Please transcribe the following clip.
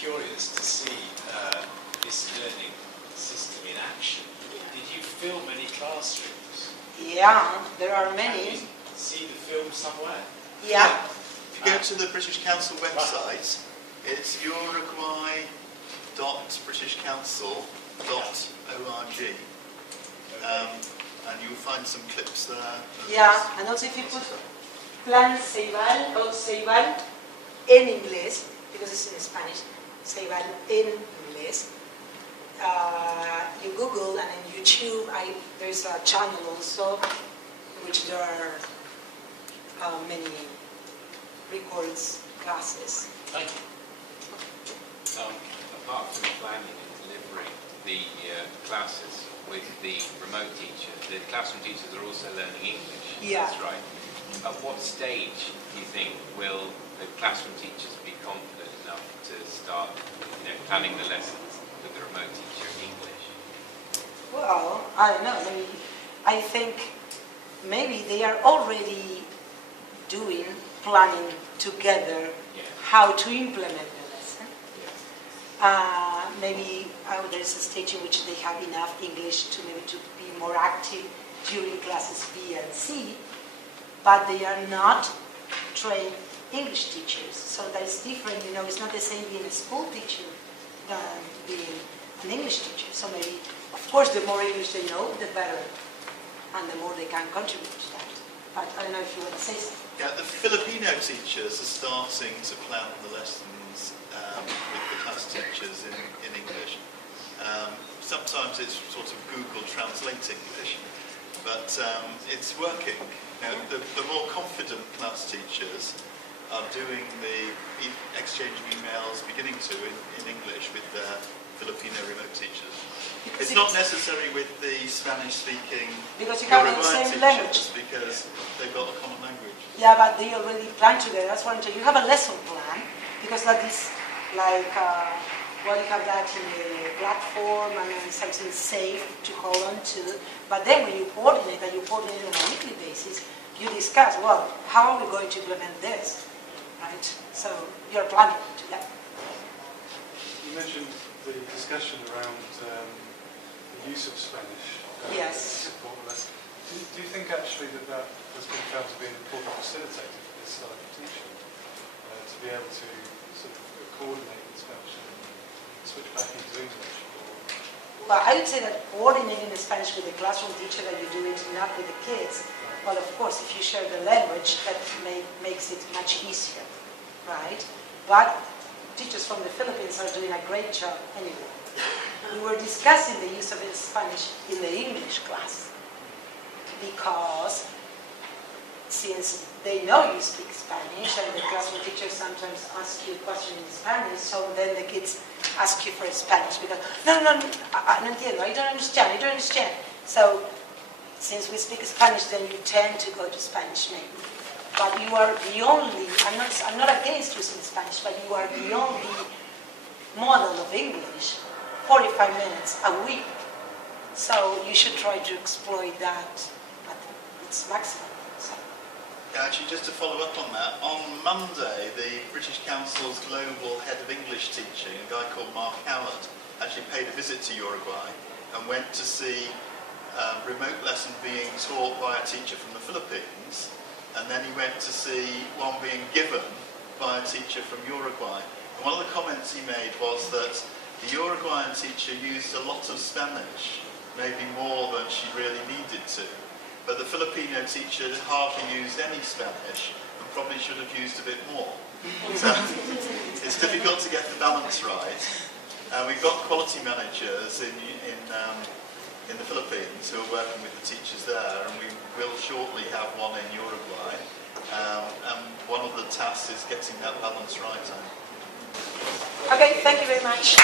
curious to see this learning system in action. Did you film any classrooms? Yeah, there are many. Can you see the film somewhere? Yeah. If you go to the British Council website, it's uruguay.britishcouncil.org. And you'll find some clips there. Yeah, and also if you put Plan Ceibal or Ceibal in Inglés, because it's in Spanish, Ceibal in Inglés, you Google and in YouTube, there's a channel also, which there are many records, classes. Thank you. Apart from planning and delivering the classes with the remote teacher, the classroom teachers are also learning English. Yeah. That's right. At what stage do you think will the classroom teachers be confident enough to start, planning the lessons with the remote teacher in English? Well, I don't know. I think maybe they are already planning together how to implement the lesson. Maybe there's a stage in which they have enough English to be more active during classes B and C, but they are not trained English teachers. So that is different. It's not the same being a school teacher than being an English teacher. So maybe, of course, the more English they know, the better, and the more they can contribute to that. But I don't know if you want to say something. Yeah, the Filipino teachers are starting to plan the lessons with the class teachers in English. Sometimes it's sort of Google Translate English, but it's working. The more confident class teachers are doing the exchange of emails, beginning to in English with their Filipino remote teachers. It's not necessary with the Spanish-speaking Uruguayan teachers because they've got a common language. Yeah, but they already plan together. That's what I'm telling you. You have a lesson plan because that is like you have that in the platform and then something safe to hold on to. But then when you coordinate, and you coordinate on a weekly basis, you discuss, well, how are we going to implement this, right? So you're planning to that. You mentioned the discussion around the use of Spanish. Yes. Do you think actually that has been found to be an important facilitator for this style of teaching? To be able to sort of coordinate in Spanish and switch back into English? Well, I would say that coordinating the Spanish with the classroom teacher that you do it not with the kids, well, of course, if you share the language, that makes it much easier, right? But teachers from the Philippines are doing a great job anyway. We were discussing the use of Spanish in the English class because since they know you speak Spanish and the classroom teacher sometimes asks you a question in Spanish, so then the kids ask you for Spanish because, no entiendo, I don't understand. So since we speak Spanish, then you tend to go to Spanish maybe. But you are the only, I'm not against using Spanish, but you are the only model of English, 45 minutes a week. So you should try to exploit that at its maximum. So. Yeah, actually, just to follow up on that, on Monday, the British Council's Global Head of English Teaching, a guy called Mark Howard, actually paid a visit to Uruguay and went to see a remote lesson being taught by a teacher from the Philippines, and then he went to see one being given by a teacher from Uruguay. And one of the comments he made was that the Uruguayan teacher used a lot of Spanish, maybe more than she really needed to. But the Filipino teacher hardly used any Spanish and probably should have used a bit more. So it's difficult to get the balance right. We've got quality managers in the Philippines who are working with the teachers there, and we will shortly have one in Uruguay. And one of the tasks is getting that balance right. Okay, thank you very much.